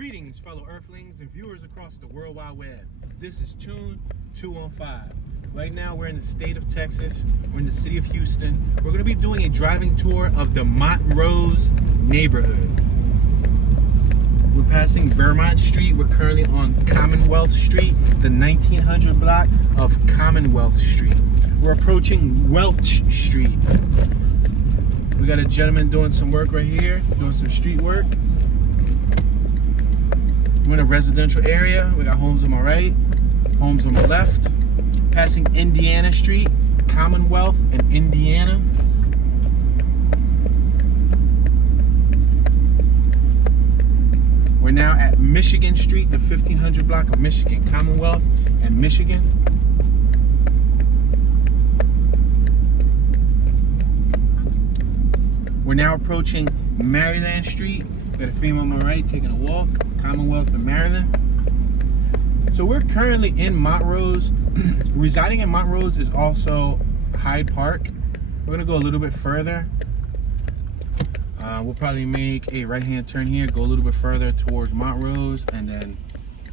Greetings, fellow Earthlings and viewers across the World Wide Web. This is Tune 215. Right now, we're in the state of Texas. We're in the city of Houston. We're going to be doing a driving tour of the Montrose neighborhood. We're passing Vermont Street. We're currently on Commonwealth Street, the 1900 block of Commonwealth Street. We're approaching Welch Street. We got a gentleman doing some work right here, doing some street work. We're in a residential area. We got homes on my right, homes on my left. Passing Indiana Street, Commonwealth and Indiana. We're now at Michigan Street, the 1500 block of Michigan, Commonwealth and Michigan. We're now approaching Maryland Street. Got a female on my right taking a walk, Commonwealth and Maryland. So we're currently in Montrose. Residing in Montrose is also Hyde Park. We're gonna go a little bit further. We'll probably make a right-hand turn here, go a little bit further towards Montrose, and then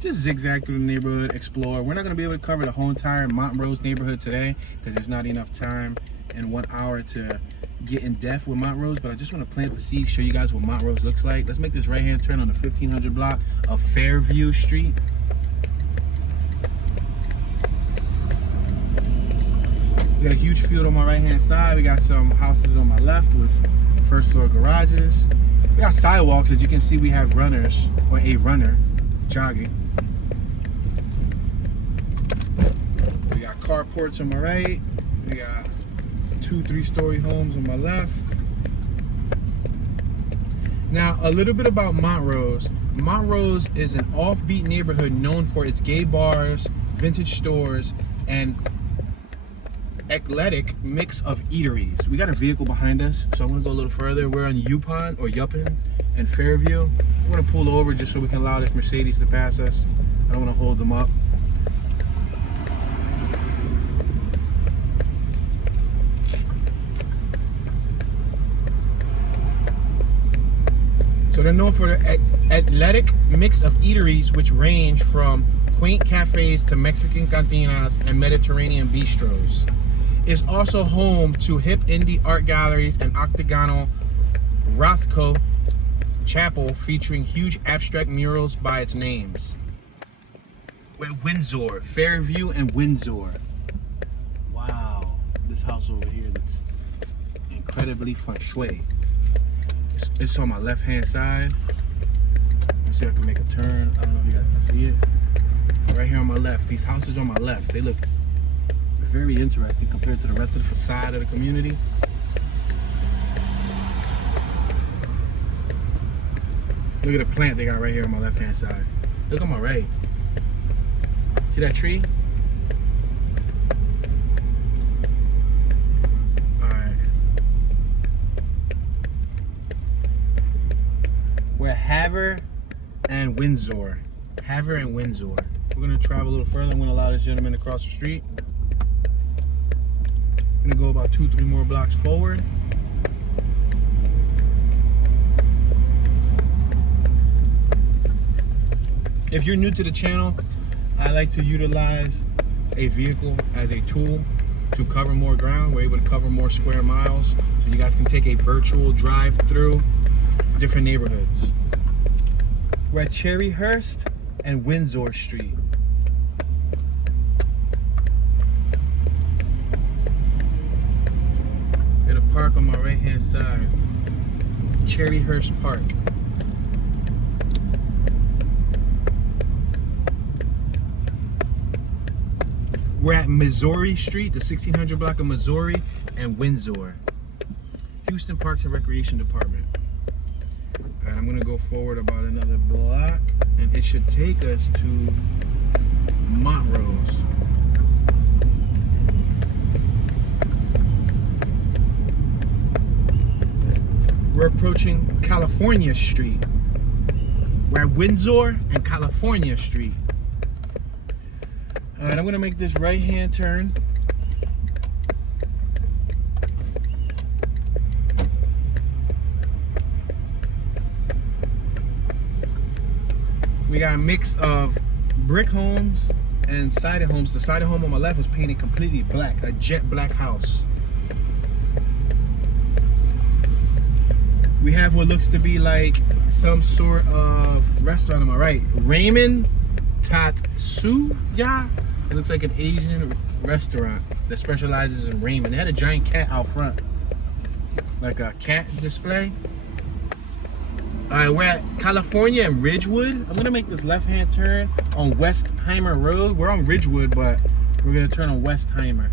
just zigzag through the neighborhood, explore. We're not gonna be able to cover the whole entire Montrose neighborhood today because there's not enough time in 1 hour to get in depth with Montrose, but I just want to plant the seed, show you guys what Montrose looks like. Let's make this right-hand turn on the 1500 block of Fairview Street. We got a huge field on my right-hand side. We got some houses on my left with first floor garages. We got sidewalks. As you can see, we have runners, or a runner, jogging. We got carports on my right. We got 2-3-story homes on my left. Now, a little bit about Montrose. Montrose is an offbeat neighborhood known for its gay bars, vintage stores, and eclectic mix of eateries. We got a vehicle behind us, so I'm gonna go a little further. We're on Yupan and Fairview. I'm gonna pull over just so we can allow this Mercedes to pass us. I don't wanna hold them up. So they're known for the eclectic mix of eateries, which range from quaint cafes to Mexican cantinas and Mediterranean bistros. It's also home to hip indie art galleries and octagonal Rothko chapel featuring huge abstract murals by its names. We're at Windsor, Fairview and Windsor. Wow, this house over here looks incredibly feng shui. It's on my left hand side. Let me see if I can make a turn. I don't know if you guys can see it. Right here on my left, these houses on my left, they look very interesting compared to the rest of the facade of the community. Look at the plant they got right here on my left hand side. Look on my right. See that tree? We're at Havre and Windsor. Havre and Windsor. We're gonna travel a little further. I'm gonna allow this gentleman to cross the street. I'm gonna go about 2-3 more blocks forward. If you're new to the channel, I like to utilize a vehicle as a tool to cover more ground. We're able to cover more square miles, so you guys can take a virtual drive through different neighborhoods. We're at Cherryhurst and Windsor Street. Got a park on my right hand side. Cherryhurst Park. We're at Missouri Street, the 1600 block of Missouri and Windsor. Houston Parks and Recreation Department. And I'm gonna go forward about another block, and it should take us to Montrose. We're approaching California Street. We're at Windsor and California Street. All right, I'm gonna make this right-hand turn. We got a mix of brick homes and sided homes. The sided home on my left is painted completely black, a jet black house. We have what looks to be like some sort of restaurant on my right. Ramen Tatsuya. It looks like an Asian restaurant that specializes in ramen. They had a giant cat out front, like a cat display. Alright, we're at California and Ridgewood. I'm gonna make this left-hand turn on Westheimer Road. We're on Ridgewood, but we're gonna turn on Westheimer.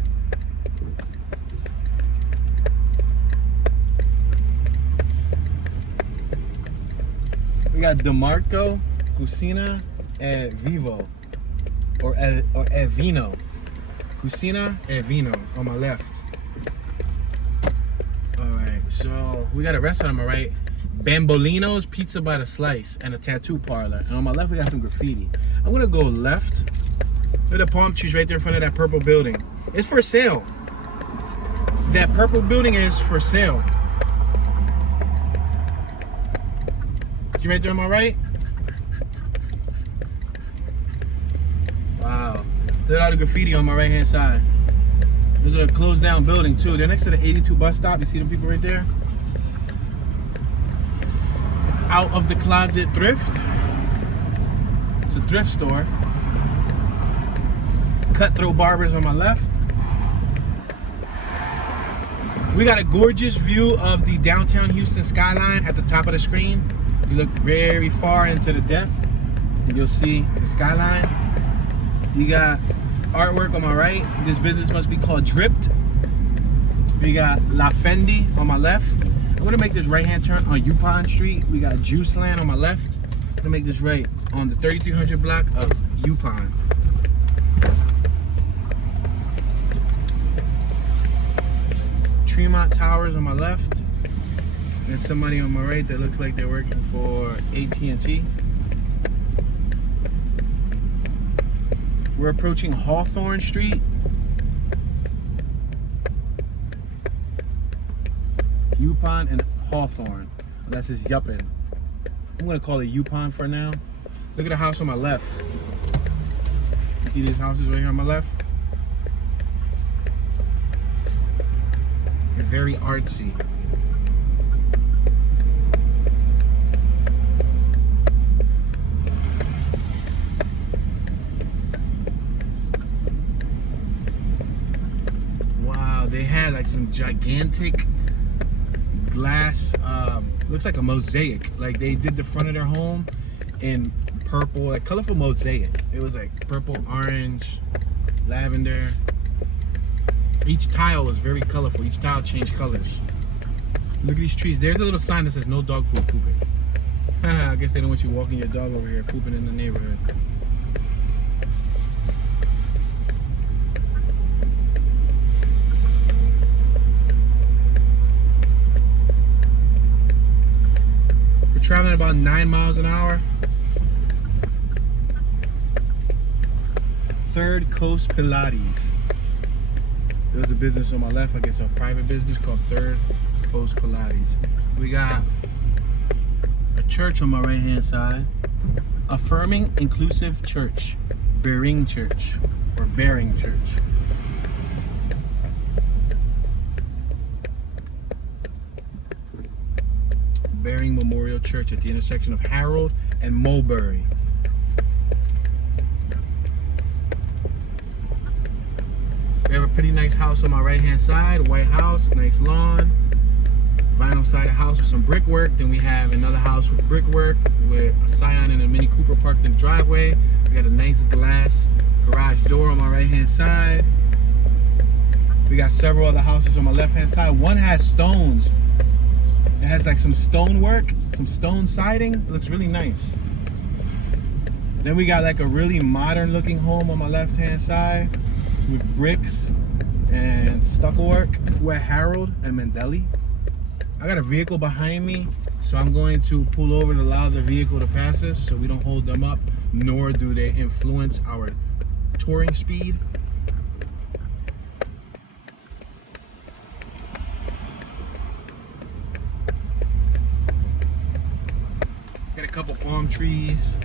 We got DeMarco, Cucina, e Vivo, or e Vino. Cucina e Vino on my left. Alright, so we got a restaurant on my right. Bambolino's Pizza by the Slice and a tattoo parlor. And on my left, we got some graffiti. I'm gonna go left. Look at the palm trees right there in front of that purple building. It's for sale. That purple building is for sale. See right there on my right? Wow. Look at all the graffiti on my right hand side. There's a closed down building too. They're next to the 82 bus stop. You see them people right there? Out of the Closet Thrift. It's a thrift store. Cutthroat Barbers on my left. We got a gorgeous view of the downtown Houston skyline at the top of the screen. You look very far into the depth and you'll see the skyline. You got artwork on my right. This business must be called Dripped. We got La Fendi on my left. I'm gonna make this right-hand turn on Yupon Street. We got Juice Land on my left. I'm gonna make this right on the 3300 block of Yupon. Tremont Towers on my left. There's somebody on my right that looks like they're working for AT&T. We're approaching Hawthorne Street. Yupon and Hawthorne. That's just yupping. I'm gonna call it Yupon for now. Look at the house on my left. You see these houses right here on my left? They're very artsy. Wow, they had like some gigantic glass, looks like a mosaic. Like they did the front of their home in purple, like colorful mosaic. It was like purple, orange, lavender. Each tile was very colorful. Each tile changed colors. Look at these trees. There's a little sign that says no dog poop pooping. I guess they don't want you walking your dog over here pooping in the neighborhood. Traveling about 9 miles an hour. Third Coast Pilates. There's a business on my left, I guess a private business called Third Coast Pilates. We got a church on my right hand side. Affirming Inclusive Church. Bearing Church. Or Bearing Church. Bearing Memorial Church at the intersection of Harold and Mulberry. We have a pretty nice house on my right hand side, white house, nice lawn, vinyl sided house with some brickwork. Then we have another house with brickwork with a Scion and a Mini Cooper parked in the driveway. We got a nice glass garage door on my right hand side. We got several other houses on my left hand side. One has stones. It has like some stone work, some stone siding. It looks really nice. Then we got like a really modern looking home on my left hand side with bricks and stucco work. We're at Harold and Mendeley. I got a vehicle behind me, so I'm going to pull over to allow the vehicle to pass us so we don't hold them up, nor do they influence our touring speed. Got a couple palm trees.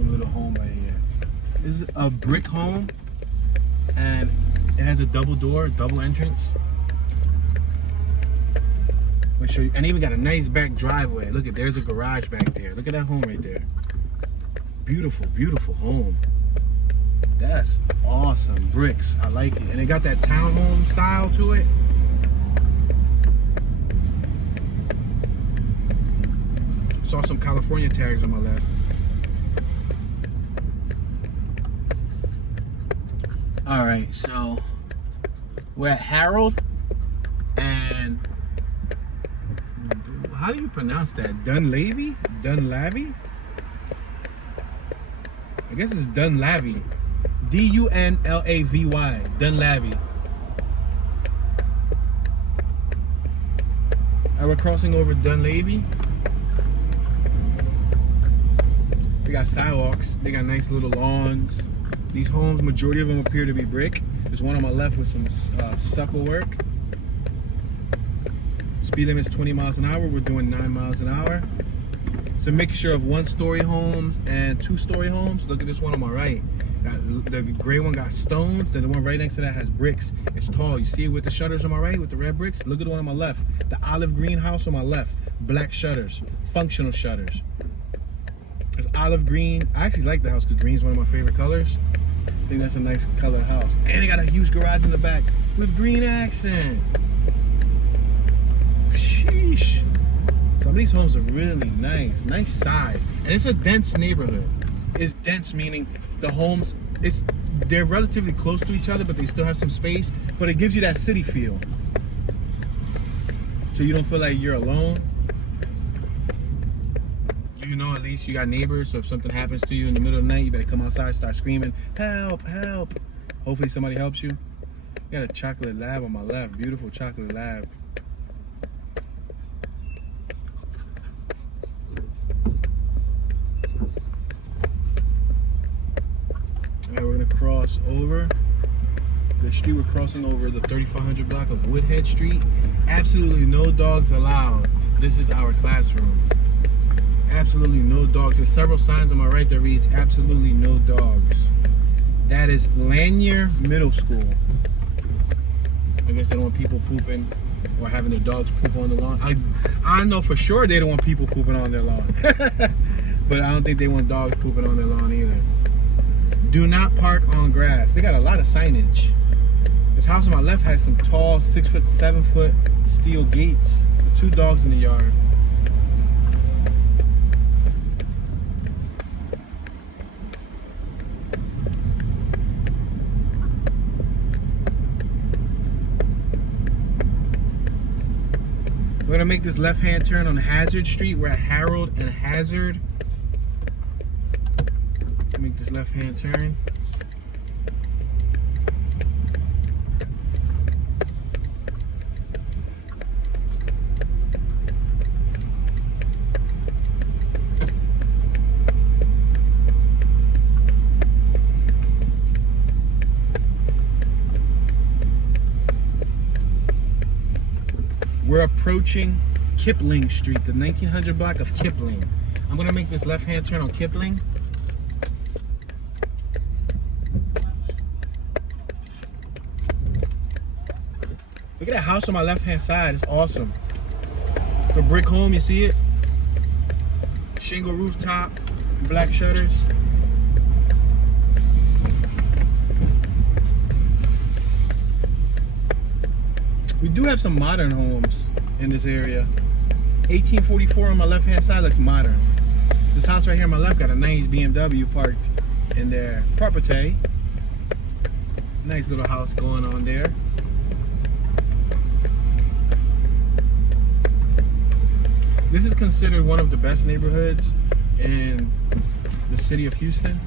awesome little home right here. This is a brick home, and it has a double door, double entrance. Let me show you. And even got a nice back driveway. Look at, there's a garage back there. Look at that home right there. Beautiful, beautiful home. That's awesome. Bricks. I like it. And it got that townhome style to it. Saw some California tags on my left. All right, so we're at Harold, and how do you pronounce that? Dunlavy? Dunlavy? I guess it's Dunlavy. D-U-N-L-A-V-Y. Dunlavy. All right, we're crossing over Dunlavy. They got sidewalks. They got nice little lawns. These homes, majority of them appear to be brick. There's one on my left with some stucco work. Speed limit's 20 miles an hour. We're doing 9 miles an hour. It's a mixture of 1-story homes and 2-story homes. Look at this one on my right. The gray one got stones. Then the one right next to that has bricks. It's tall. You see it with the shutters on my right with the red bricks? Look at the one on my left. The olive green house on my left. Black shutters. Functional shutters. It's olive green. I actually like the house because green is one of my favorite colors. I think that's a nice colored house. And they got a huge garage in the back with green accent. Sheesh. Some of these homes are really nice. Nice size. And it's a dense neighborhood. It's dense meaning the homes, they're relatively close to each other, but they still have some space. But it gives you that city feel. So you don't feel like you're alone. You know, at least you got neighbors, so if something happens to you in the middle of the night, you better come outside, start screaming, help, help. Hopefully somebody helps you. You got a chocolate lab on my left, beautiful chocolate lab. All right, we're gonna cross over the street. We're crossing over the 3500 block of Woodhead Street. Absolutely no dogs allowed. This is our classroom. Absolutely no dogs. There's several signs on my right that reads absolutely no dogs. That is Lanier Middle School. I guess they don't want people pooping or having their dogs poop on the lawn. I know for sure they don't want people pooping on their lawn. But I don't think they want dogs pooping on their lawn either. Do not park on grass. They got a lot of signage. This house on my left has some tall 6-foot, 7-foot steel gates with 2 dogs in the yard. We're gonna make this left-hand turn on Hazard Street. We're at Harold and Hazard. Make this left-hand turn. We're approaching Kipling Street, the 1900 block of Kipling. I'm gonna make this left-hand turn on Kipling. Look at that house on my left-hand side. It's awesome. It's a brick home, you see it? Shingle rooftop, black shutters. We do have some modern homes in this area. 1844 on my left-hand side looks modern. This house right here on my left got a nice BMW parked in their property. Nice little house going on there. This is considered one of the best neighborhoods in the city of Houston.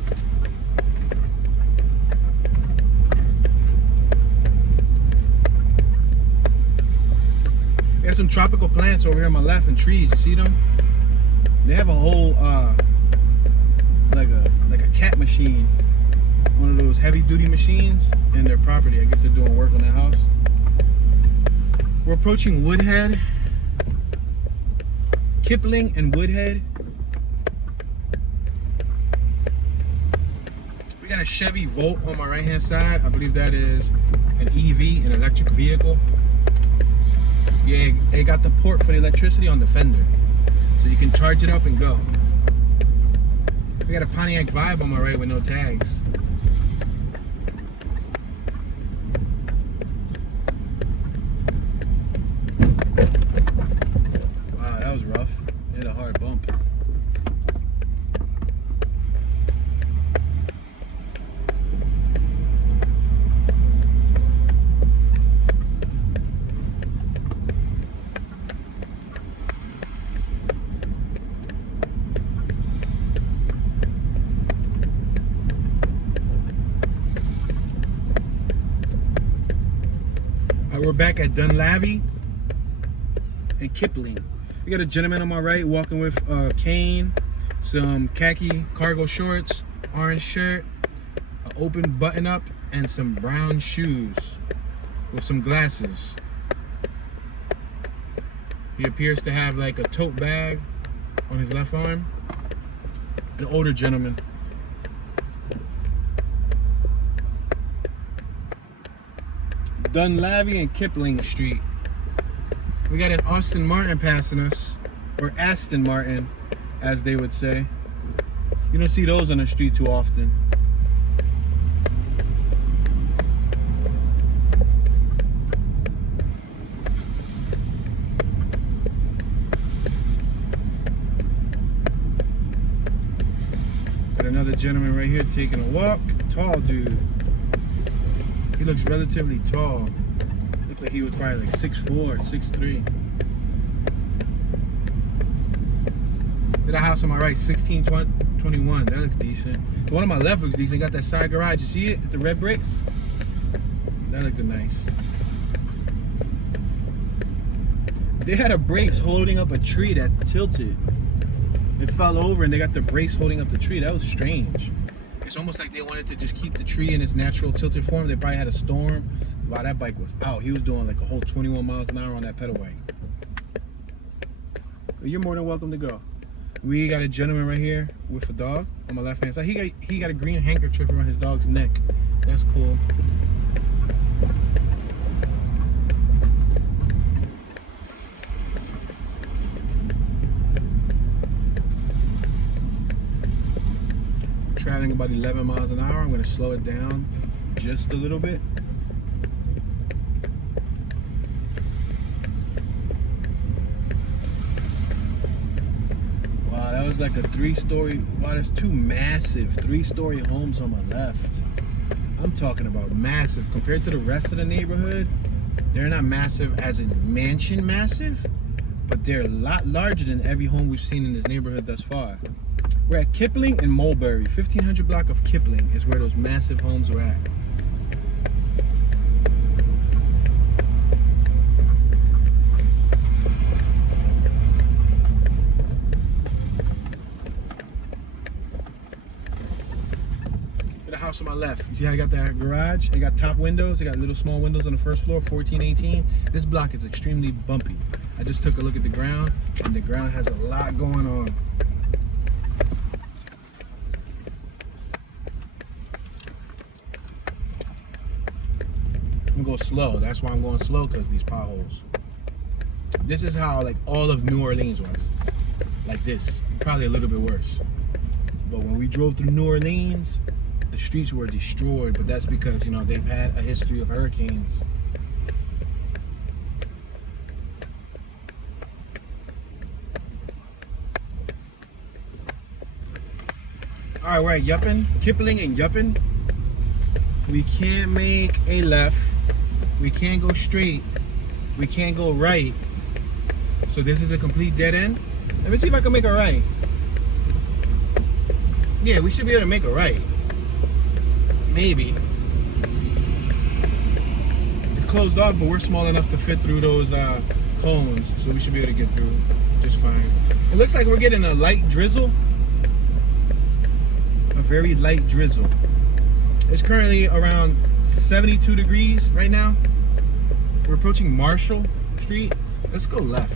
There's some tropical plants over here on my left and trees. You see them? They have a whole like a cat machine, one of those heavy-duty machines in their property. I guess they're doing work on that house. We're approaching Woodhead. Kipling and Woodhead. We got a Chevy Volt on my right hand side. I believe that is an EV, an electric vehicle. Yeah, it got the port for the electricity on the fender, so you can charge it up and go. We got a Pontiac Vibe on my right with no tags. Wow, that was rough. Hit a hard bump. We're back at Dunlavy and Kipling. We got a gentleman on my right walking with a cane, some khaki cargo shorts, orange shirt, an open button up, and some brown shoes with some glasses. He appears to have like a tote bag on his left arm. An older gentleman. Dunlavy and Kipling Street. We got an Aston Martin passing us, or Aston Martin, as they would say. You don't see those on the street too often. Got another gentleman right here taking a walk. Tall dude. He looks relatively tall. Looks like he was probably like 6'4", 6'3". Got a house on my right, 1621. That looks decent. The one on my left looks decent. Got that side garage. You see it? With the red bricks? That looked nice. They had a brace holding up a tree that tilted. It fell over and they got the brace holding up the tree. That was strange. It's almost like they wanted to just keep the tree in its natural tilted form. They probably had a storm. Wow, that bike was out. He was doing like a whole 21 miles an hour on that pedal bike. You're more than welcome to go. We got a gentleman right here with a dog on my left hand side. He got a green handkerchief around his dog's neck. That's cool. Traveling about 11 miles an hour. I'm going to slow it down just a little bit. Wow, that was like a 3-story. Wow, there's 2 massive 3-story homes on my left. I'm talking about massive. Compared to the rest of the neighborhood, they're not massive as in mansion massive, but they're a lot larger than every home we've seen in this neighborhood thus far. We're at Kipling and Mulberry. 1500 block of Kipling is where those massive homes are at. Got a house on my left. You see how I got that garage? It got top windows. It got little small windows on the first floor, 1418. This block is extremely bumpy. I just took a look at the ground, and the ground has a lot going on. I'm gonna go slow. That's why I'm going slow, because these potholes. This is how like all of New Orleans was. Like this. Probably a little bit worse. But when we drove through New Orleans, the streets were destroyed, but that's because, you know, they've had a history of hurricanes. Alright, we're at Yuppin, Kipling and Yuppin. We can't make a left. We can't go straight. We can't go right. So this is a complete dead end. Let me see if I can make a right. Yeah, we should be able to make a right. Maybe. It's closed off, but we're small enough to fit through those cones, so we should be able to get through just fine. It looks like we're getting a light drizzle. A very light drizzle. It's currently around 72 degrees right now. We're approaching Marshall Street. Let's go left.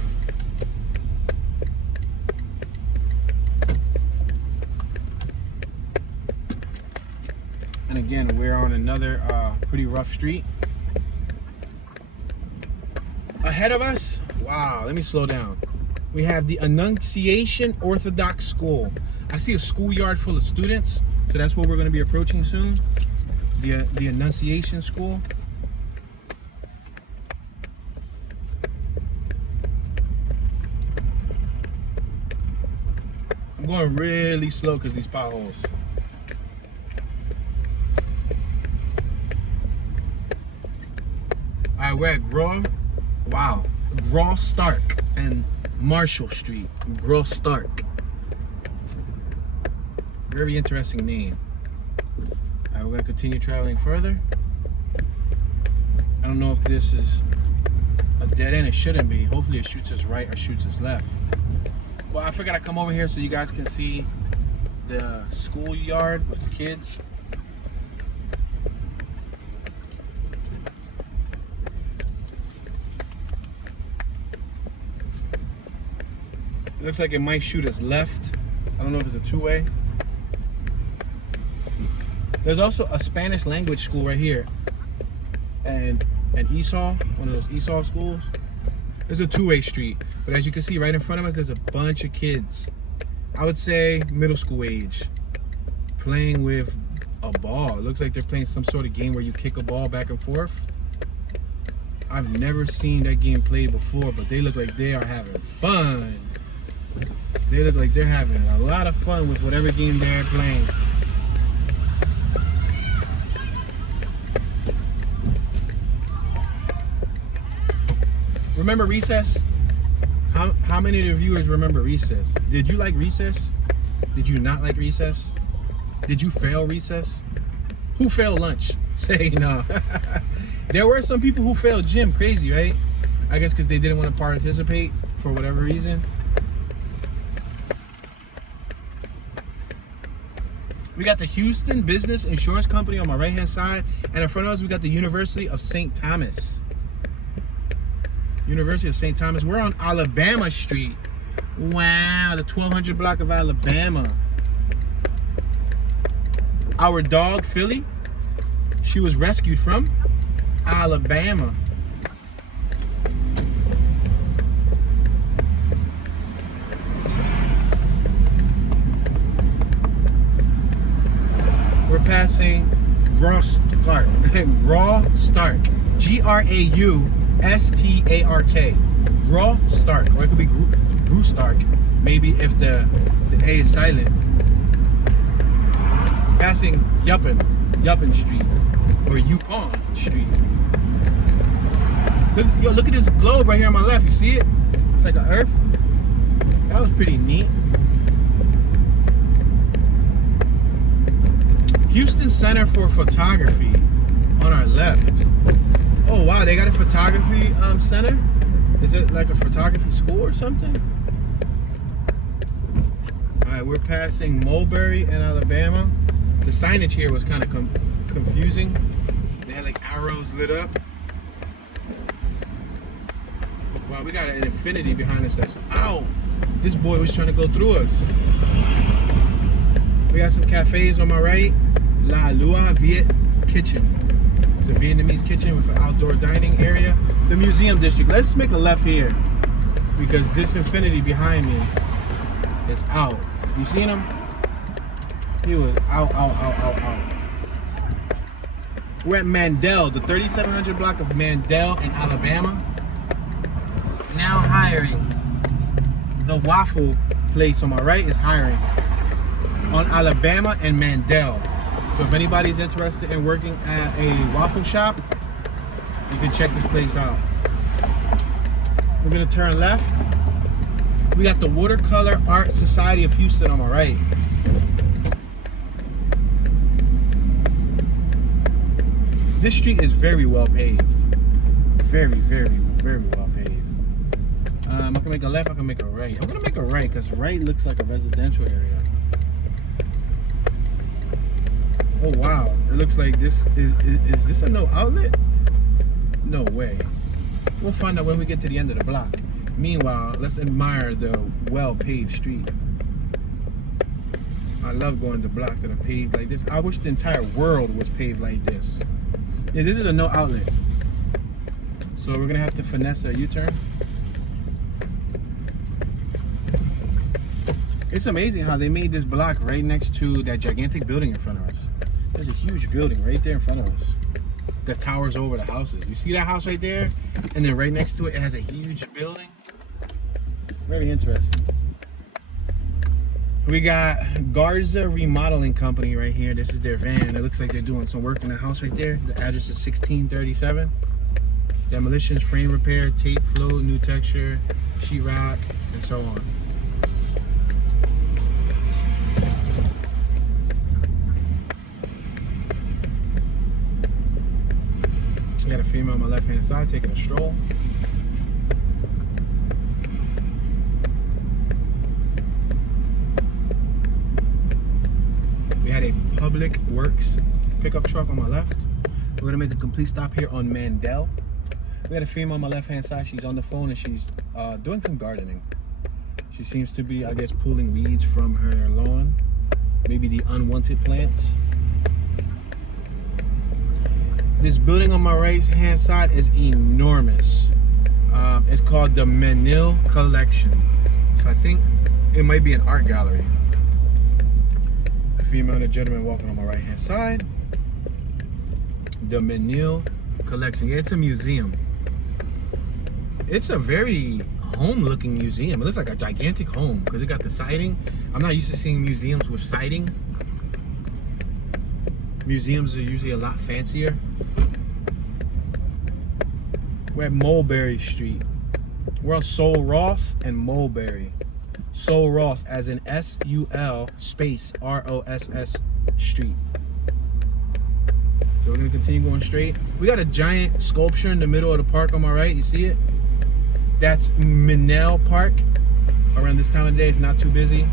again, we're on another pretty rough street. Ahead of us, wow, let me slow down. We have the Annunciation Orthodox School. I see a schoolyard full of students, so that's what we're going to be approaching soon. The Annunciation School. I'm going really slow because these potholes. All right, we're at Graw Stark and Marshall Street. Graw Stark. Very interesting name. All right, we're gonna continue traveling further. I don't know if this is a dead end. It shouldn't be. Hopefully it shoots us right or shoots us left. Well, I figured I'd come over here so you guys can see the schoolyard with the kids. It looks like it might shoot us left. I don't know if it's a two-way. There's also a Spanish language school right here. And Esau, one of those Esau schools. There's a two-way street. But as you can see right in front of us, there's a bunch of kids. I would say middle school age. Playing with a ball. It looks like they're playing some sort of game where you kick a ball back and forth. I've never seen that game played before, but they look like they are having fun. They look like they're having a lot of fun with whatever game they're playing. Remember recess? How many of the viewers remember recess? Did you like recess? Did you not like recess? Did you fail recess? Who failed lunch? Say no. There were some people who failed gym. Crazy, right? I guess because they didn't want to participate for whatever reason. We got the Houston Business Insurance Company on my right-hand side. And in front of us, we got the University of St. Thomas. University of St. Thomas. We're on Alabama Street. Wow, the 1200 block of Alabama. Our dog, Philly, she was rescued from Alabama. We're passing Graw Stark. Graw Stark. Graustark. Graw Stark. Or it could be Grew Stark. Maybe if the A is silent. Passing Yuppin Street. Or Yukon Street. Look at this globe right here on my left. You see it? It's like an Earth. That was pretty neat. Houston Center for Photography on our left. Oh wow, they got a photography center? Is it like a photography school or something? Alright, we're passing Mulberry and Alabama. The signage here was kind of confusing. They had like arrows lit up. Wow, we got an infinity behind us. Ow! This boy was trying to go through us. We got some cafes on my right. La Lua Viet Kitchen. It's a Vietnamese kitchen with an outdoor dining area. The museum district. Let's make a left here because this infinity behind me is out. You seen him? He was out. We're at Mandel, the 3700 block of Mandel in Alabama. Now hiring. The waffle place on my right is hiring on Alabama and Mandel. So if anybody's interested in working at a waffle shop, you can check this place out. We're gonna turn left. We got the Watercolor Art Society of Houston on my right. This street is very well paved. Very, very, very well paved. I can make a left, I can make a right. I'm gonna make a right because right looks like a residential area. Oh wow, it looks like this is this a no outlet? No way. We'll find out when we get to the end of the block. Meanwhile, let's admire the well-paved street. I love going to blocks that are paved like this. I wish the entire world was paved like this. Yeah, this is a no outlet. So we're gonna have to finesse a U-turn. It's amazing how they made this block right next to that gigantic building in front of us. There's a huge building right there in front of us that towers over the houses. You see that house right there? And then right next to it, it has a huge building. Very interesting. We got Garza Remodeling Company right here. This is their van. It looks like they're doing some work in the house right there. The address is 1637. Demolitions, frame repair, tape, float, new texture, sheetrock, and so on. We got a female on my left-hand side taking a stroll. We had a Public Works pickup truck on my left. We're gonna make a complete stop here on Mandel. We had a female on my left-hand side. She's on the phone and she's doing some gardening. She seems to be, I guess, pulling weeds from her lawn. Maybe the unwanted plants. This building on my right-hand side is enormous. It's called the Menil Collection. So I think it might be an art gallery. A female and a gentleman walking on my right-hand side. The Menil Collection. Yeah, it's a museum. It's a very home-looking museum. It looks like a gigantic home because it got the siding. I'm not used to seeing museums with siding. Museums are usually a lot fancier. We're at Mulberry Street. We're on Soul Ross and Mulberry. Soul Ross as in S-U-L space R-O-S-S Street. So we're gonna continue going straight. We got a giant sculpture in the middle of the park on my right. You see it? That's Minell Park. Around this time of day, it's not too busy.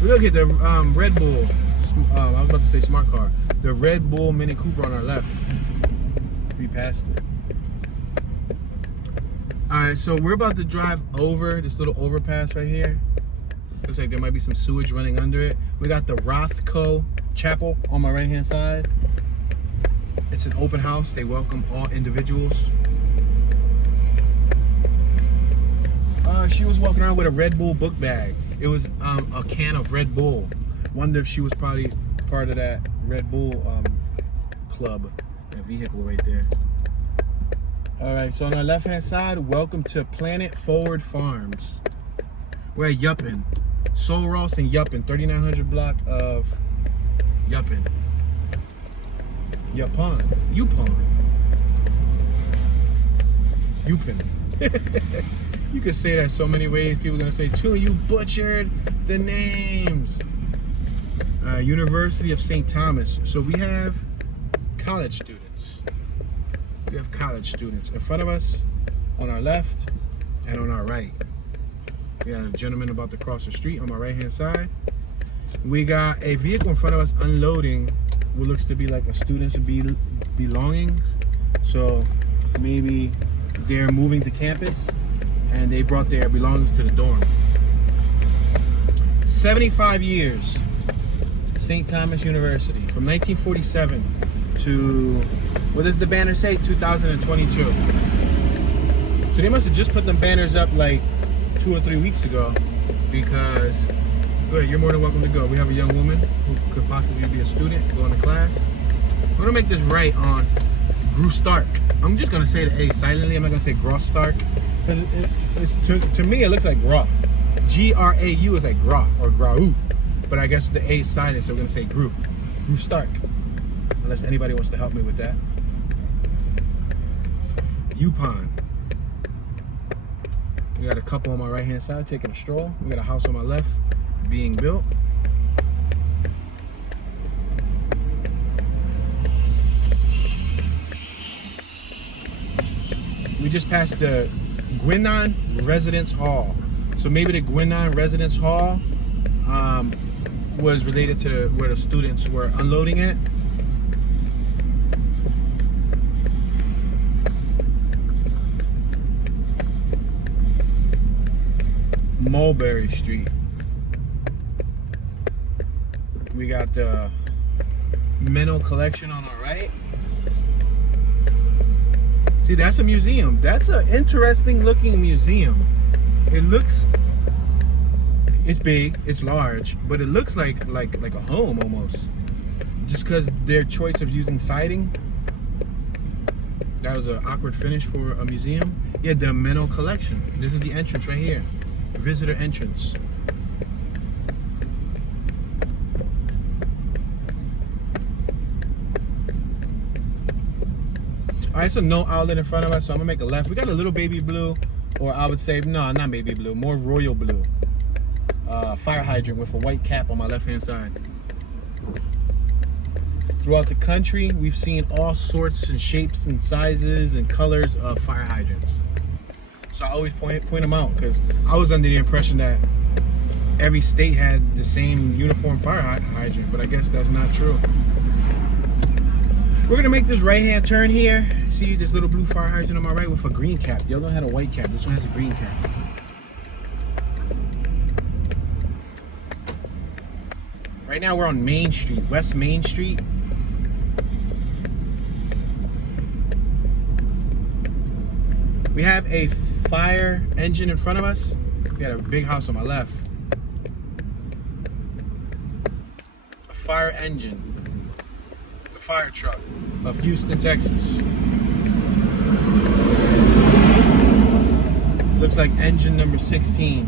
Look at the Red Bull. I was about to say smart car. The Red Bull Mini Cooper on our left. We passed it. Alright, so we're about to drive over this little overpass right here. Looks like there might be some sewage running under it. We got the Rothko Chapel on my right hand side. It's an open house. They welcome all individuals. She was walking around with a Red Bull book bag. It was a can of Red Bull. Wonder if she was probably part of that Red Bull club, that vehicle right there. All right, so on our left-hand side, welcome to Planet Forward Farms. We're at Yuppin. Soul Ross and Yuppin, 3900 block of Yuppin. Yuppin. You could say that so many ways. People are gonna say, "Too, you butchered the names." University of St. Thomas. So we have college students. We have college students in front of us, on our left, and on our right. We got a gentleman about to cross the street on my right-hand side. We got a vehicle in front of us unloading what looks to be like a student's belongings. So maybe they're moving to campus and they brought their belongings to the dorm. 75 years. St. Thomas University from 1947 to, what does the banner say? 2022. So they must have just put them banners up like 2 or 3 weeks ago because, go ahead, you're more than welcome to go. We have a young woman who could possibly be a student going to class. We're gonna make this right on Gru Stark. I'm just gonna say the A silently. I'm not gonna say Gross Stark. To me, it looks like Gra. G-R-A-U is like Gra or Grau. But I guess the A is silent, so we're gonna say Gru Stark. Unless anybody wants to help me with that. Yupon. We got a couple on my right hand side taking a stroll. We got a house on my left being built. We just passed the Gwinnett Residence Hall. So maybe the Gwinnett Residence Hall was related to where the students were unloading at. Mulberry Street. We got the Mental Collection on our right. See, that's a museum. That's an interesting looking museum. It looks, it's big, it's large, but it looks like a home almost. Just because their choice of using siding. That was an awkward finish for a museum. Yeah, the Mental Collection. This is the entrance right here. Visitor entrance. All right, it's a no outlet in front of us, so I'm gonna make a left. We got a little baby blue, or I would say, no, not baby blue, more royal blue. Fire hydrant with a white cap on my left-hand side. Throughout the country, we've seen all sorts and shapes and sizes and colors of fire hydrants. So I always point them out, because I was under the impression that every state had the same uniform fire hydrant, but I guess that's not true. We're gonna make this right-hand turn here. See this little blue fire hydrant on my right with a green cap. The other one had a white cap. This one has a green cap. Right now we're on Main Street, West Main Street. We have a fire engine in front of us. We got a big house on my left. A fire engine. The fire truck of Houston, Texas. Looks like engine number 16.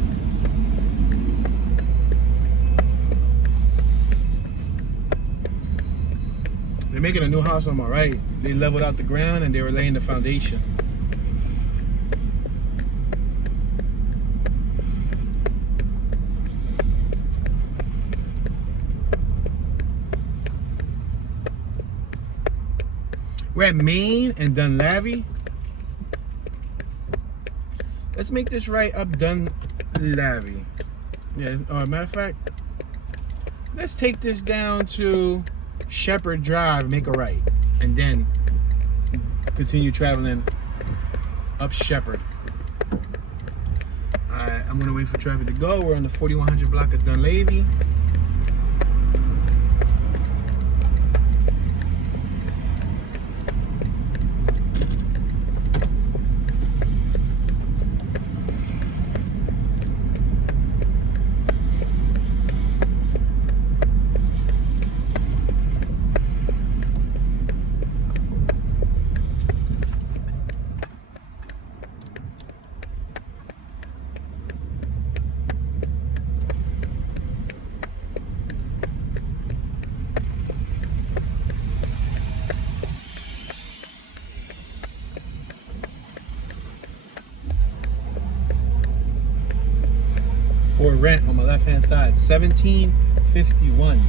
They're making a new house on my right. They leveled out the ground and they were laying the foundation. We're at Main and Dunlavy. Let's make this right up Dunlavy. Yeah, matter of fact, let's take this down to Shepherd Drive, make a right, and then continue traveling up Shepherd. Alright, I'm gonna wait for traffic to go. We're on the 4100 block of Dunlavy. For rent on my left hand side, $17.51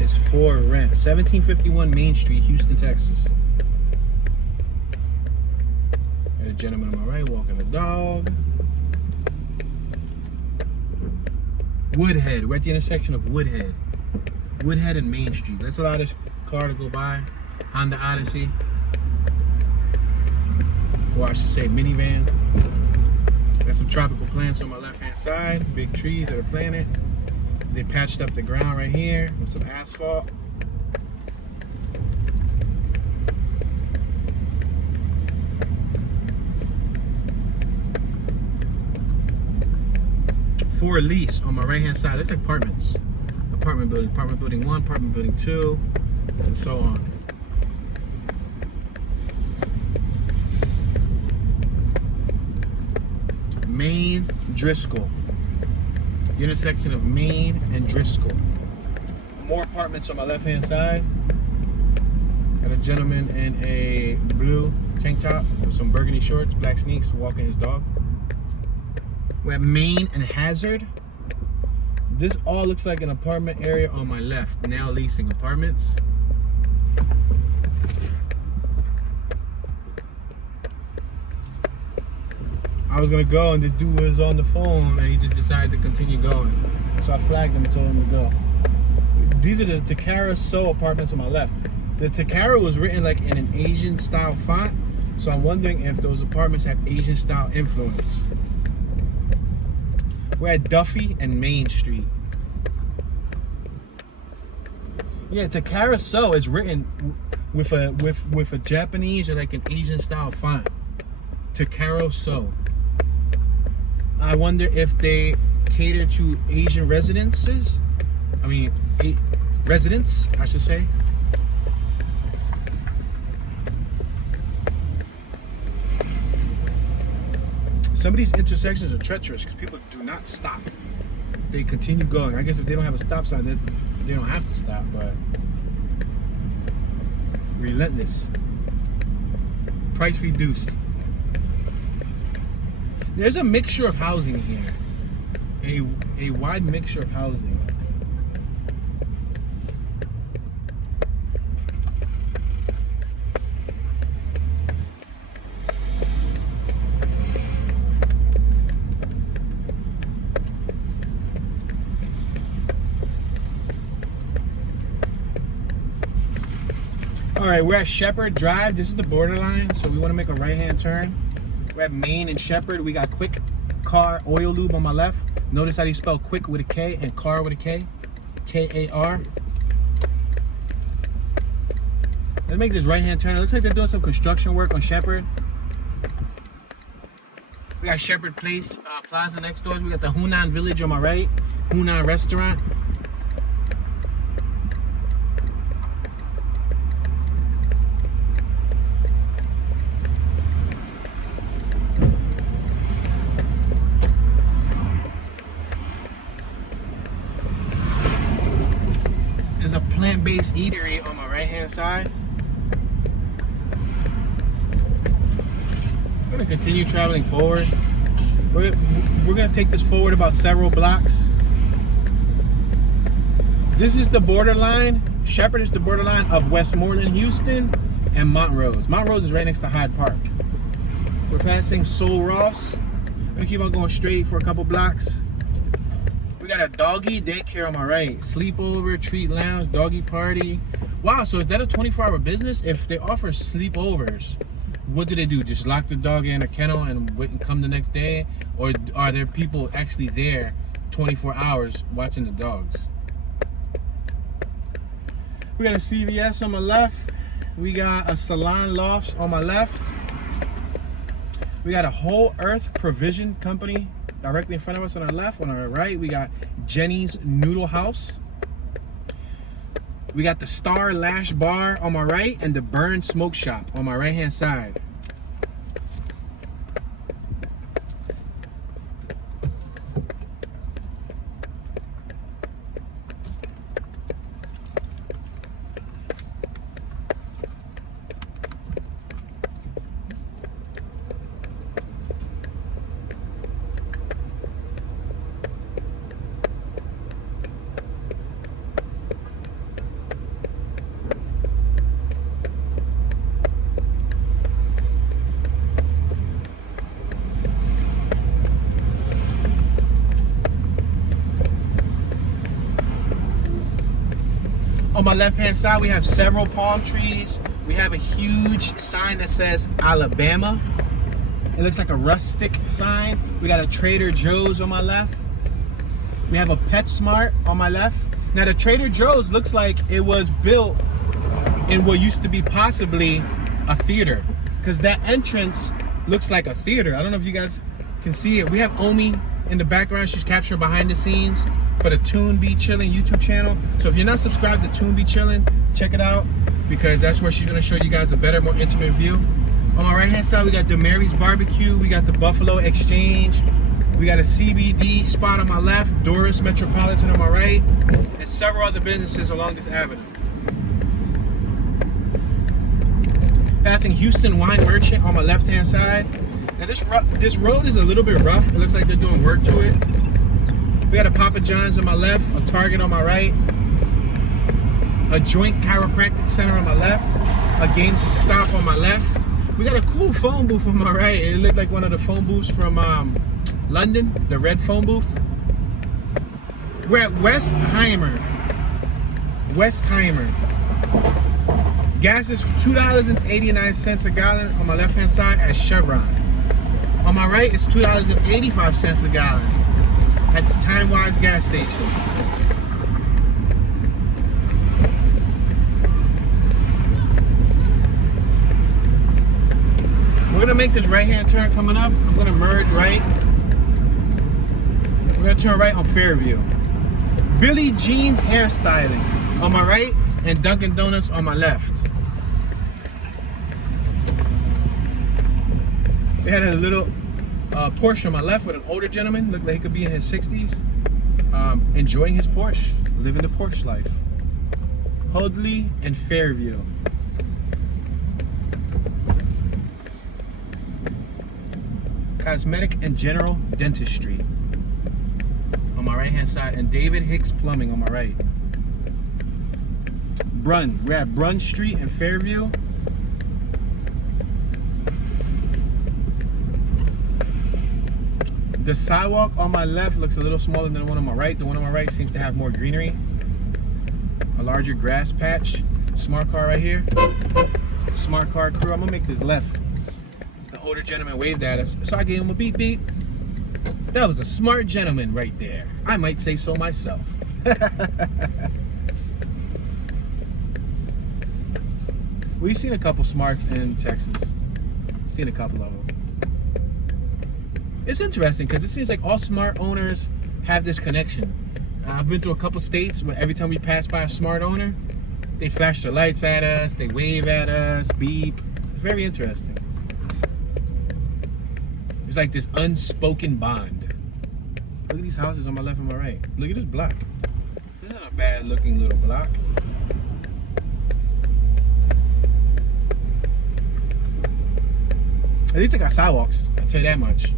is for rent. 1751 Main Street, Houston, Texas. Got a gentleman on my right walking a dog. Woodhead, we're at the intersection of Woodhead and Main Street. Let's allow this car to go by. Honda Odyssey, or I should say minivan. Got some tropical plants on my left-hand side, big trees that are planted. They patched up the ground right here with some asphalt. For lease on my right-hand side. Looks like apartments. Apartment building 1, apartment building 2, and so on. Main Driscoll. The intersection of Main and Driscoll. More apartments on my left hand side. Got a gentleman in a blue tank top with some burgundy shorts, black sneaks, walking his dog. We're at Main and Hazard. This all looks like an apartment area on my left. Now leasing apartments. I was gonna go and this dude was on the phone and he just decided to continue going. So I flagged him and told him to go. These are the Takara So apartments on my left. The Takara was written like in an Asian style font. So I'm wondering if those apartments have Asian style influence. We're at Duffy and Main Street. Yeah, Takara So is written with a Japanese or like an Asian style font. Takara So. I wonder if they cater to Asian residences. I mean, residents, I should say. Some of these intersections are treacherous because people do not stop. They continue going. I guess if they don't have a stop sign, they don't have to stop, but relentless. Price reduced. There's a mixture of housing here. A wide mixture of housing. All right, we're at Shepherd Drive. This is the borderline, so we want to make a right-hand turn. We're at Main and Shepherd. We got Quick Car Oil Lube on my left. Notice how they spell quick with a K and car with a K. K-A-R. Let's make this right-hand turn. It looks like they're doing some construction work on Shepherd. We got Shepherd Place Plaza next door. We got the Hunan Village on my right. Hunan Restaurant. Plant-based eatery on my right-hand side. I'm gonna continue traveling forward. We're gonna take this forward about several blocks. This is the borderline. Shepherd is the borderline of Westmoreland, Houston, and Montrose. Montrose is right next to Hyde Park. We're passing Soul Ross. We're gonna keep on going straight for a couple blocks. We got a doggy daycare on my right. Sleepover, treat lounge, doggy party. Wow, so is that a 24-hour business? If they offer sleepovers, what do they do? Just lock the dog in a kennel and wait and come the next day? Or are there people actually there 24 hours watching the dogs? We got a CVS on my left. We got a Salon Lofts on my left. We got a Whole Earth Provision Company directly in front of us on our left. On our right, we got Jenny's Noodle House. We got the Star Lash Bar on my right and the Burn Smoke Shop on my right-hand side. On my left-hand side, we have several palm trees. We have a huge sign that says Alabama. It looks like a rustic sign. We got a Trader Joe's on my left. We have a PetSmart on my left. Now, the Trader Joe's looks like it was built in what used to be possibly a theater, because that entrance looks like a theater. I don't know if you guys can see it. We have Omi in the background. She's capturing behind the scenes for the Toon Be Chillin' YouTube channel. So if you're not subscribed to Toon Be Chillin', check it out, because that's where she's gonna show you guys a better, more intimate view. On my right hand side, we got the Mary's Barbecue. We got the Buffalo Exchange. We got a CBD spot on my left, Doris Metropolitan on my right, and several other businesses along this avenue. Passing Houston Wine Merchant on my left hand side. Now this road is a little bit rough. It looks like they're doing work to it. We got a Papa John's on my left, a Target on my right, a Joint Chiropractic Center on my left, a GameStop on my left. We got a cool phone booth on my right. It looked like one of the phone booths from London, the red phone booth. We're at Westheimer. Gas is $2.89 a gallon on my left-hand side at Chevron. On my right, it's $2.85 a gallon at the Time Wise gas station. make this right-hand turn coming up. I'm gonna merge right. We're gonna turn right on Fairview. Billie Jean's hairstyling on my right and Dunkin' Donuts on my left. We had a little Porsche on my left with an older gentleman, looked like he could be in his 60s, enjoying his Porsche, living the Porsche life. Hoadley and Fairview. Cosmetic and General Dentistry on my right hand side, and David Hicks Plumbing on my right. We're at Brun Street in Fairview. The sidewalk on my left looks a little smaller than the one on my right. The one on my right seems to have more greenery, a larger grass patch. Smart car right here. Smart car crew. I'm gonna make this left. The older gentleman waved at us, so I gave him a beep beep. That was a smart gentleman right there. I might say so myself. We've seen a couple smarts in Texas. Seen a couple of them. It's interesting because it seems like all smart owners have this connection. I've been through a couple states where every time we pass by a smart owner, they flash their lights at us, they wave at us, beep. It's very interesting. It's like this unspoken bond. Look at these houses on my left and my right. Look at this block. This isn't a bad looking little block. At least they got sidewalks, I'll tell you that much.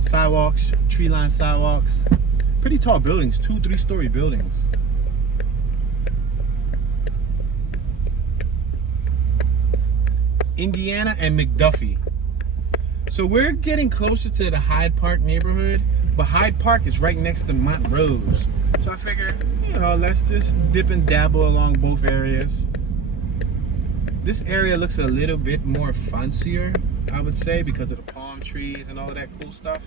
Sidewalks, tree-lined sidewalks. Pretty tall buildings, 2-3-story buildings. Indiana and McDuffie. So we're getting closer to the Hyde Park neighborhood, but Hyde Park is right next to Montrose. So I figured, let's just dip and dabble along both areas. This area looks a little bit more fancier, I would say, because of the palm trees and all of that cool stuff.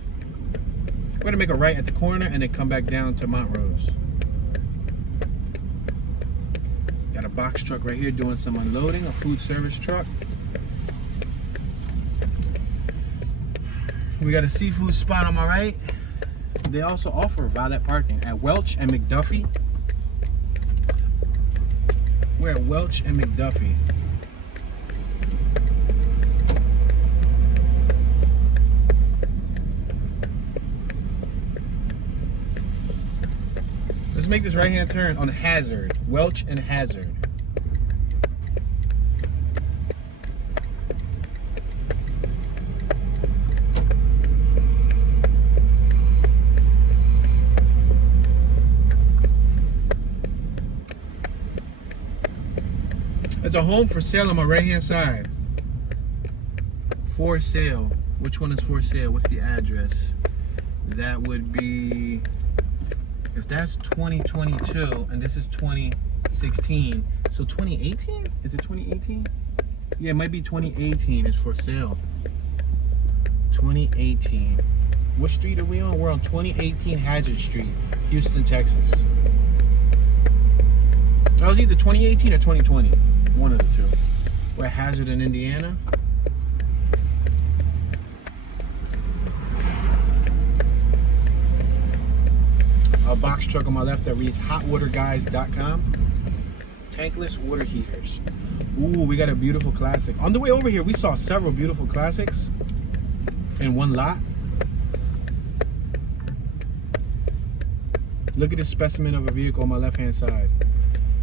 We're gonna make a right at the corner and then come back down to Montrose. Got a box truck right here doing some unloading, a food service truck. We got a seafood spot on my right. They also offer valet parking at Welch and McDuffie. We're at Welch and McDuffie. Let's make this right-hand turn on Hazard, Welch and Hazard. It's a home for sale on my right-hand side. For sale. Which one is for sale? What's the address? That would be... If that's 2022 and this is 2016, so 2018? Is it 2018? Yeah, it might be 2018 is for sale. 2018. What street are we on? We're on 2018 Hazard Street, Houston, Texas. That was either 2018 or 2020. One of the two. We're at Hazard in Indiana. A box truck on my left that reads hotwaterguys.com. Tankless water heaters. Ooh, we got a beautiful classic. On the way over here, we saw several beautiful classics in one lot. Look at this specimen of a vehicle on my left-hand side.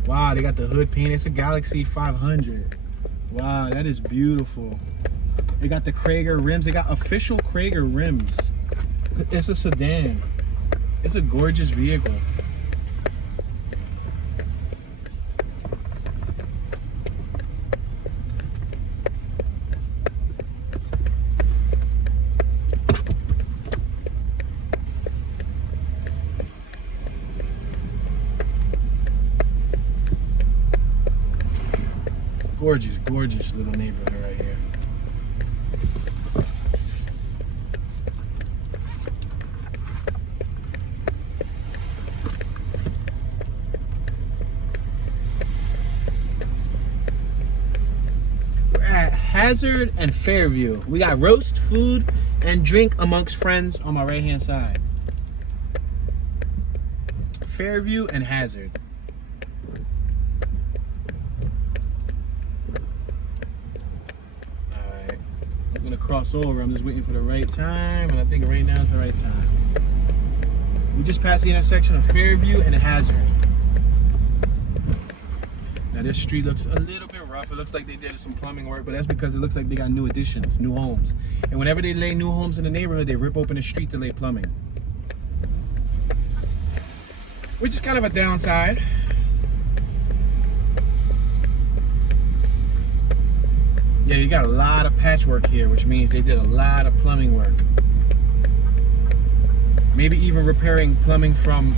Wow, they got the hood paint. It's a Galaxy 500. Wow, that is beautiful. They got the Krager rims. They got official Krager rims. It's a sedan. It's a gorgeous vehicle. Gorgeous, gorgeous little neighborhood right here. Hazard and Fairview. We got roast, food, and drink amongst friends on my right-hand side. Fairview and Hazard. Alright. I'm gonna cross over. I'm just waiting for the right time, and I think right now is the right time. We just passed the intersection of Fairview and Hazard. Now this street looks a little bit rough. It looks like they did some plumbing work, but that's because it looks like they got new additions, new homes. And whenever they lay new homes in the neighborhood, they rip open the street to lay plumbing. Which is kind of a downside. Yeah, you got a lot of patchwork here, which means they did a lot of plumbing work. Maybe even repairing plumbing from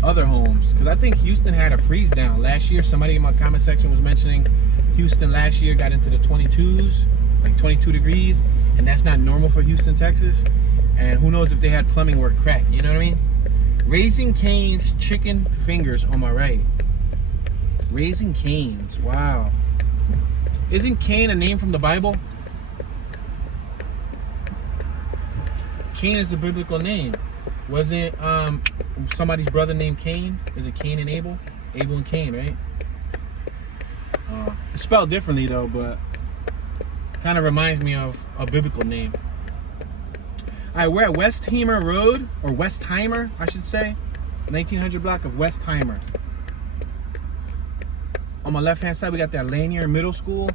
other homes. Because I think Houston had a freeze down last year. Somebody in my comment section was mentioning Houston last year got into the 22s, like 22 degrees. And that's not normal for Houston, Texas. And who knows if they had plumbing work cracked, you know what I mean? Raising Cane's Chicken Fingers on my right. Raising Cane's, wow. Isn't Cain a name from the Bible? Cain is a biblical name. Wasn't somebody's brother named Cain? Is it Cain and Abel? Abel and Cain, right? It's spelled differently though, but kind of reminds me of a biblical name. Alright, we're at Westheimer Road, or Westheimer, I should say. 1900 block of Westheimer. On my left hand side, we got that Lanier Middle School.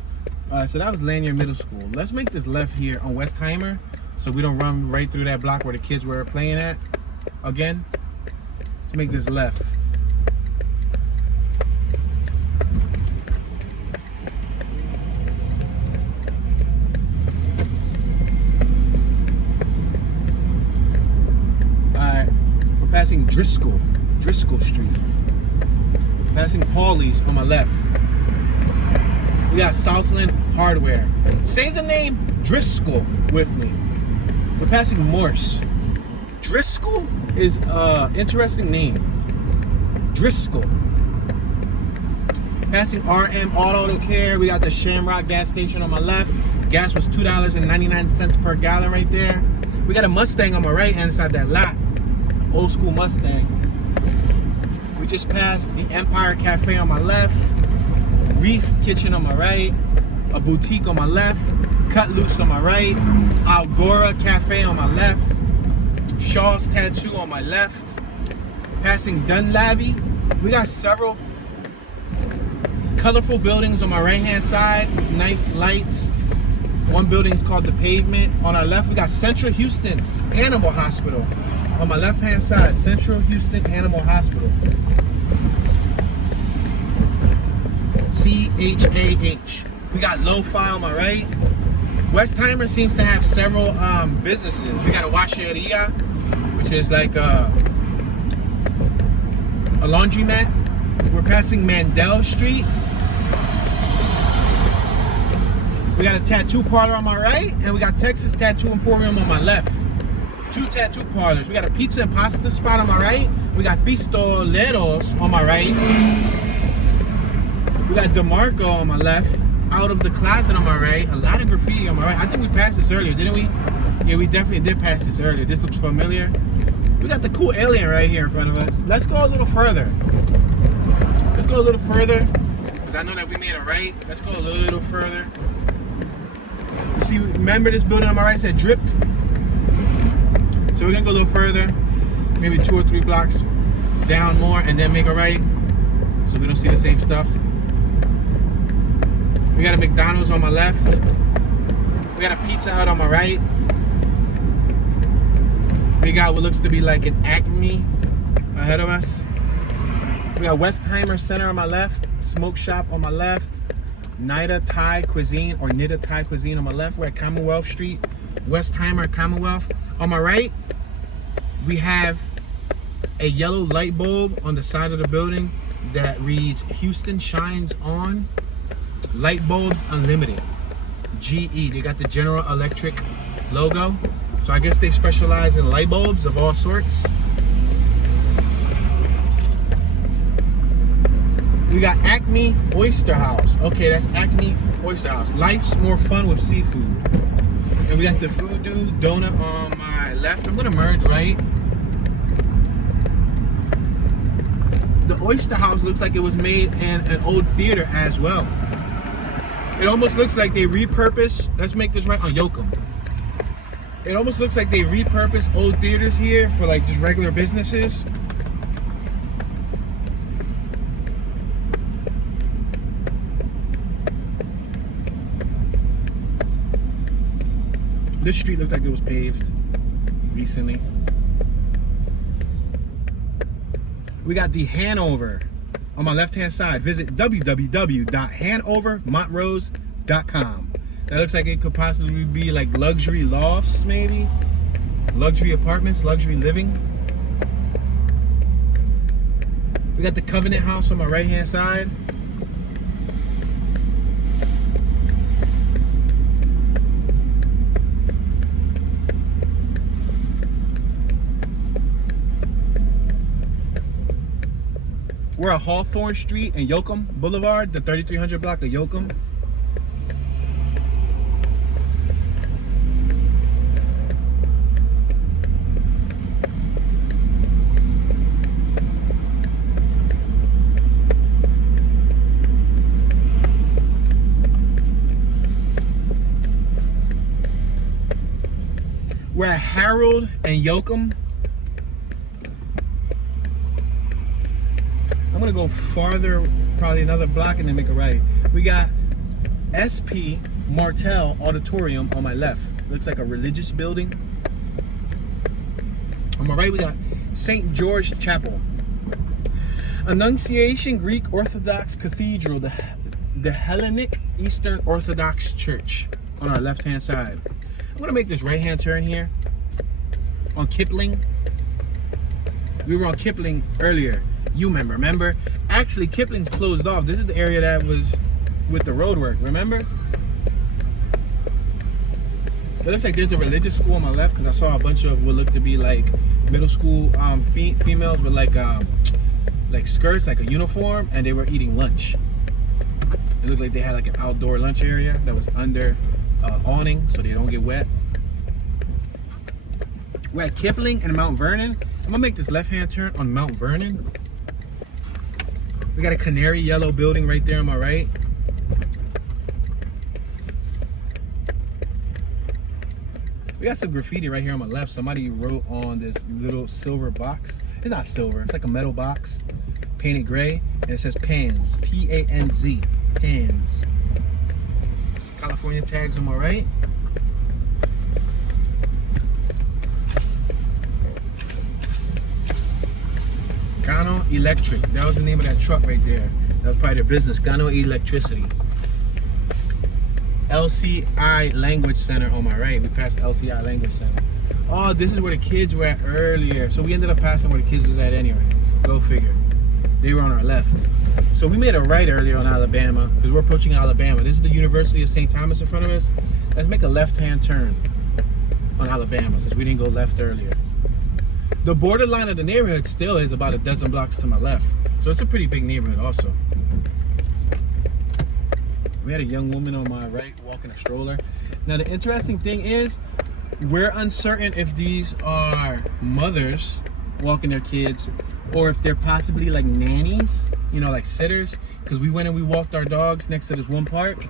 So that was Lanier Middle School. Let's make this left here on Westheimer, so we don't run right through that block where the kids were playing at. Again, let's make this left. Passing Driscoll Street. Passing Paulie's on my left. We got Southland Hardware. Say the name Driscoll with me. We're passing Morse. Driscoll is an interesting name. Driscoll. Passing RM Auto Care. We got the Shamrock gas station on my left. Gas was $2.99 per gallon right there. We got a Mustang on my right hand side of that lot. Old school Mustang. We just passed the Empire Cafe on my left, Reef Kitchen on my right, a boutique on my left, Cut Loose on my right, Algora Cafe on my left, Shaw's Tattoo on my left, passing Dunlavy. We got several colorful buildings on my right hand side, nice lights. One building is called The Pavement. On our left, we got Central Houston Animal Hospital. On my left hand side, Central Houston Animal Hospital. CHAH. We got Lo-Fi on my right. Westheimer seems to have several businesses. We got a washeria, which is like a laundromat. We're passing Mandel Street. We got a tattoo parlor on my right, and we got Texas Tattoo Emporium on my left. Two tattoo parlors. We got a pizza and pasta spot on my right. We got Pistoleros on my right. We got DeMarco on my left. Out of the Closet on my right. A lot of graffiti on my right. I think we passed this earlier, didn't we? Yeah, we definitely did pass this earlier. This looks familiar. We got the cool alien right here in front of us. Let's go a little further. Let's go a little further, because I know that we made a right. Let's go a little further. You see, remember this building on my right said dripped? So we're gonna go a little further, maybe 2 or 3 blocks down more, and then make a right, so we don't see the same stuff. We got a McDonald's on my left. We got a Pizza Hut on my right. We got what looks to be like an Acme ahead of us. We got Westheimer Center on my left, Smoke Shop on my left, Nida Thai Cuisine or Nida Thai Cuisine on my left. We're at Commonwealth Street, Westheimer, Commonwealth. On my right, we have a yellow light bulb on the side of the building that reads Houston Shines On. Light Bulbs Unlimited. GE. They got the General Electric logo. So I guess they specialize in light bulbs of all sorts. We got Acme Oyster House. Okay, that's Acme Oyster House. Life's more fun with seafood. And we got the Voodoo Donut on my left. I'm gonna merge right. The Oyster House looks like it was made in an old theater as well. It almost looks like they repurposed. Let's make this right on Yoakum. It almost looks like they repurposed old theaters here for like just regular businesses. This street looks like it was paved recently. We got the Hanover on my left-hand side. Visit www.hanovermontrose.com. That looks like it could possibly be like luxury lofts, maybe. Luxury apartments, luxury living. We got the Covenant House on my right-hand side. We're at Hawthorne Street and Yoakum Boulevard, the 3300 block of Yoakum. We're at Harold and Yoakum. I'm gonna go farther, probably another block, and then make a right. We got SP Martel Auditorium on my left. Looks like a religious building. On my right, we got St. George Chapel. Annunciation Greek Orthodox Cathedral, the Hellenic Eastern Orthodox Church on our left-hand side. I'm gonna make this right-hand turn here on Kipling. We were on Kipling earlier. You remember? Actually, Kipling's closed off. This is the area that was with the road work, remember? It looks like there's a religious school on my left because I saw a bunch of what looked to be like middle school females with like skirts, like a uniform, and they were eating lunch. It looked like they had like an outdoor lunch area that was under awning so they don't get wet. We're at Kipling and Mount Vernon. I'm gonna make this left-hand turn on Mount Vernon. We got a canary yellow building right there on my right. We got some graffiti right here on my left. Somebody wrote on this little silver box. It's not silver, it's like a metal box, painted gray, and it says Pans, P-A-N-Z, Pans. California tags on my right. Gano Electric. That was the name of that truck right there. That was probably their business. Gano Electricity. LCI Language Center on my right. We passed LCI Language Center. Oh, this is where the kids were at earlier. So we ended up passing where the kids was at anyway. Go figure. They were on our left. So we made a right earlier on Alabama because we're approaching Alabama. This is the University of St. Thomas in front of us. Let's make a left-hand turn on Alabama since we didn't go left earlier. The borderline of the neighborhood still is about a dozen blocks to my left. So it's a pretty big neighborhood also. We had a young woman on my right walking a stroller. Now the interesting thing is, we're uncertain if these are mothers walking their kids or if they're possibly like nannies, you know, like sitters. Because we went and we walked our dogs next to this one park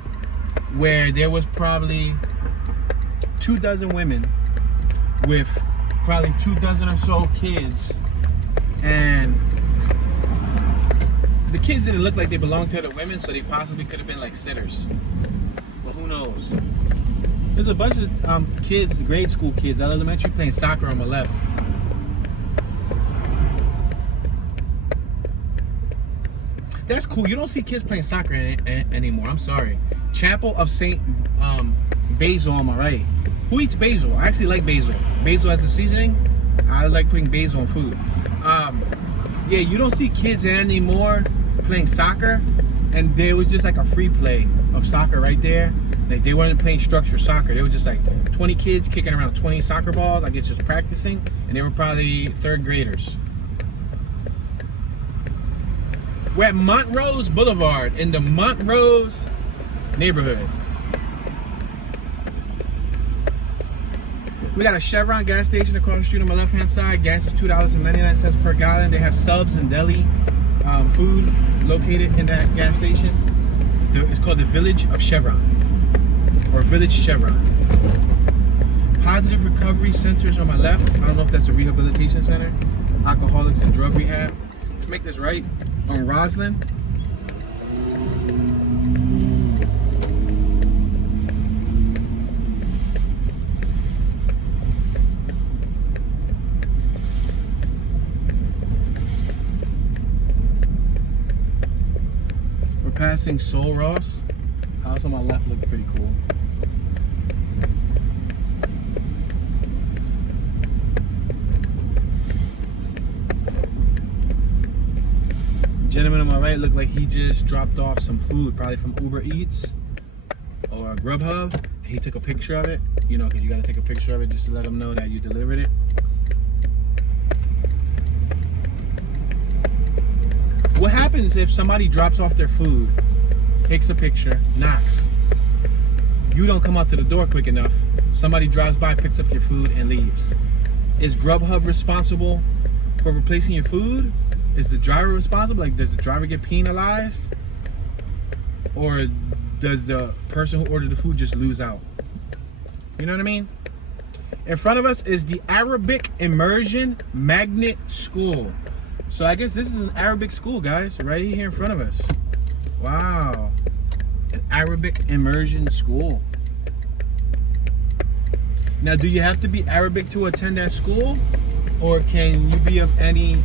where there was probably 24 women with probably 24 or so kids, and the kids didn't look like they belonged to the women, so they possibly could have been like sitters, but who knows. There's a bunch of kids, grade school kids at elementary playing soccer on my left. That's cool. You don't see kids playing soccer anymore. I'm sorry. Chapel of St. Basil on my right. Who eats basil? I actually like basil. Basil as a seasoning. I like putting basil on food. Yeah, you don't see kids anymore playing soccer, and there was just like a free play of soccer right there. Like they weren't playing structured soccer. They were just like 20 kids kicking around 20 soccer balls. I guess just practicing, and they were probably third graders. We're at Montrose Boulevard in the Montrose neighborhood. We got a Chevron gas station across the street on my left-hand side. Gas is $2.99 per gallon. They have subs and deli food located in that gas station. It's called the Village of Chevron, or Village Chevron. Positive Recovery Centers on my left. I don't know if that's a rehabilitation center. Alcoholics and drug rehab. Let's make this right on Roslyn. Passing Soul Ross. House on my left looked pretty cool. Gentleman on my right looked like he just dropped off some food, probably from Uber Eats or Grubhub. He took a picture of it, you know, because you got to take a picture of it just to let them know that you delivered it. What happens if somebody drops off their food, takes a picture, knocks, you don't come out to the door quick enough, somebody drives by, picks up your food and leaves? Is Grubhub responsible for replacing your food? Is the driver responsible? Like, does the driver get penalized? Or does the person who ordered the food just lose out? You know what I mean? In front of us is the Arabic Immersion Magnet School. So I guess this is an Arabic school, guys, right here in front of us. Wow. An Arabic immersion school. Now, do you have to be Arabic to attend that school? Or can you be of any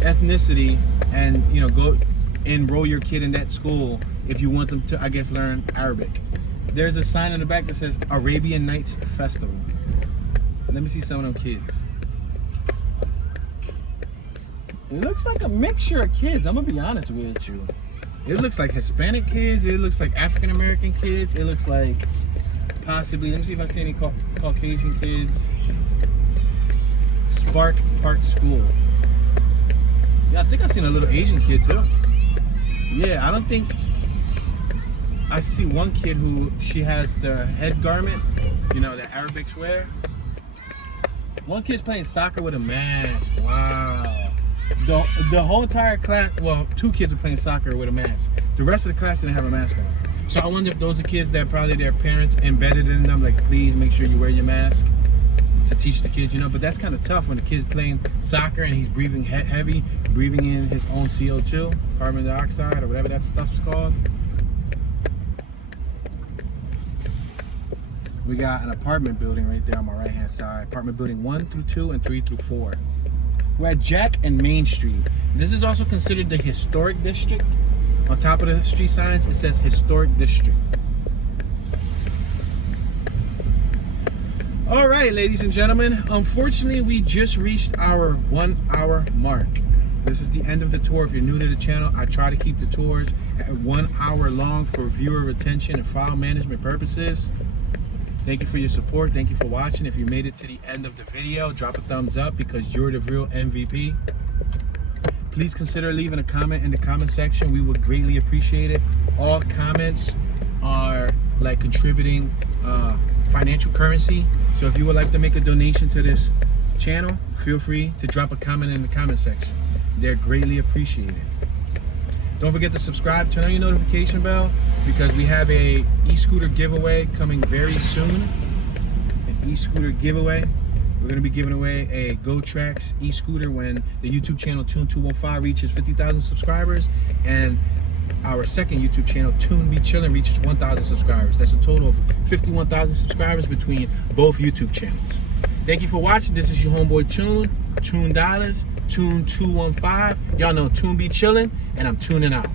ethnicity and, you know, go enroll your kid in that school if you want them to, I guess, learn Arabic? There's a sign in the back that says Arabian Nights Festival. Let me see some of them kids. It looks like a mixture of kids, I'm gonna be honest with you. It looks like Hispanic kids, it looks like African American kids, it looks like possibly, let me see if I see any Caucasian kids. Spark Park School. Yeah, I think I've seen a little Asian kid too. Yeah, I don't think, I see one kid who, she has the head garment, you know, that Arabics wear. One kid's playing soccer with a mask, wow. The whole entire class, well, two kids are playing soccer with a mask. The rest of the class didn't have a mask on. So I wonder if those are kids that probably their parents embedded in them, like, please make sure you wear your mask to teach the kids, you know. But that's kind of tough when the kid's playing soccer and he's breathing heavy, breathing in his own CO2, carbon dioxide, or whatever that stuff's called. We got an apartment building right there on my right-hand side. Apartment building 1 through 2 and 3 through 4. We're at Jack and Main Street. This is also considered the historic district. On top of the street signs, it says historic district. All right, ladies and gentlemen, unfortunately, we just reached our 1 hour mark. This is the end of the tour. If you're new to the channel, I try to keep the tours at 1 hour long for viewer retention and file management purposes. Thank you for your support. Thank you for watching. If you made it to the end of the video, drop a thumbs up because you're the real MVP. Please consider leaving a comment in the comment section. We would greatly appreciate it. All comments are like contributing financial currency. So if you would like to make a donation to this channel, feel free to drop a comment in the comment section. They're greatly appreciated. Don't forget to subscribe, turn on your notification bell, because we have a e-scooter giveaway coming very soon. An e-scooter giveaway. We're going to be giving away a GoTrax e-scooter when the YouTube channel Tune 215 reaches 50,000 subscribers, and our second YouTube channel Tune Be Chillin' reaches 1,000 subscribers. That's a total of 51,000 subscribers between both YouTube channels. Thank you for watching. This is your homeboy Tune Dollars, Tune 215. Y'all know Tune Be Chillin', and I'm tuning out.